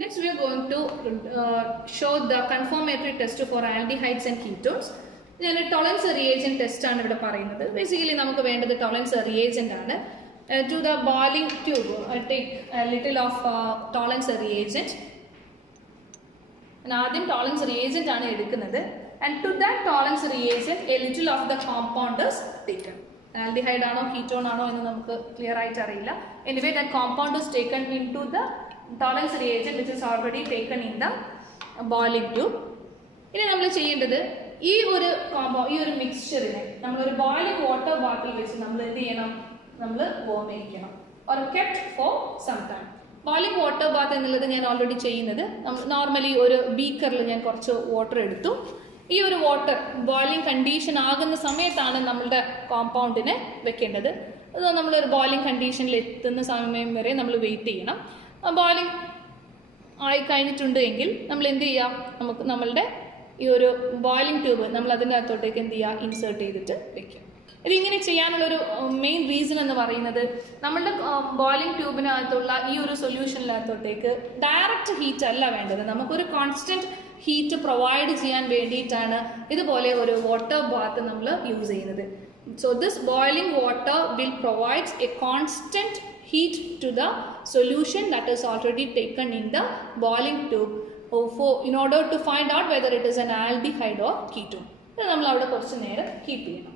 Next we are going to show the confirmatory test for aldehydes and ketones. Then a tolerance reagent test ആണ് ഇവിടെ പറയുന്നത്. Basically നമുക്ക് വേണ്ടത് tolerance reagent ആണ്. To the boiling tube, I take a little of tolerance reagent. ആദ്യം tolerance reagent ആണ് എടുക്കുന്നത്. And to that tolerance reagent, a little of the compound is taken. Aldehyde ആണോ ketone ആണോ എന്ന് നമുക്ക് ക്ലിയർ ആയിട്ട് അറിയില്ല. Anyway, that compound is taken into the tolerance reagent which is already taken in the boiling tube. ഇനി നമ്മൾ ചെയ്യേണ്ടത് ഈ ഒരു മിക്സ്ചറിനെ നമ്മൾ ഒരു ബോയിലിംഗ് വാട്ടർ ബാത്തിൽ വെച്ച് നമ്മൾ എന്ത് ചെയ്യണം, നമ്മൾ വാം ചെയ്യിക്കണം or kept for some time. Boiling water bath എന്നുള്ളത് ഞാൻ ഓൾറെഡി ചെയ്യുന്നത് നോർമലി ഒരു ബീക്കറിൽ ഞാൻ കുറച്ച് വാട്ടർ എടുത്തു. ഈ ഒരു വാട്ടർ ബോയിലിംഗ് കണ്ടീഷൻ ആകുന്ന സമയത്താണ് നമ്മളുടെ കോമ്പൗണ്ടിനെ വെക്കേണ്ടത്. അത് നമ്മളൊരു ബോയിലിംഗ് കണ്ടീഷനിൽ എത്തുന്ന സമയം വരെ നമ്മൾ വെയിറ്റ് ചെയ്യണം. ബോയിലിംഗ് ആയി കഴിഞ്ഞിട്ടുണ്ട് എങ്കിൽ നമ്മൾ എന്ത് ചെയ്യാം, നമുക്ക് നമ്മളുടെ ഈ ഒരു ബോയിലിംഗ് ട്യൂബ് നമ്മൾ അതിൻ്റെ അകത്തോട്ടേക്ക് എന്ത് ചെയ്യുക, ഇൻസേർട്ട് ചെയ്തിട്ട് വെക്കും. ഇതിങ്ങനെ ചെയ്യാനുള്ളൊരു മെയിൻ റീസൺ എന്ന് പറയുന്നത് നമ്മളുടെ ബോയിലിംഗ് ട്യൂബിനകത്തുള്ള ഈ ഒരു സൊല്യൂഷനിനകത്തോട്ടേക്ക് ഡയറക്റ്റ് ഹീറ്റ് അല്ല വേണ്ടത്, നമുക്കൊരു കോൺസ്റ്റൻറ്റ് ഹീറ്റ് പ്രൊവൈഡ് ചെയ്യാൻ വേണ്ടിയിട്ടാണ് ഇതുപോലെ ഒരു വാട്ടർ ബാത്ത് നമ്മൾ യൂസ് ചെയ്യുന്നത്. So this boiling water will provides A constant heat to the solution that is already taken in the boiling tube in order to find out whether it is an aldehyde or ketone. നമ്മൾ അവിടെ കുറച്ച് നേരം keep ചെയ്യണം.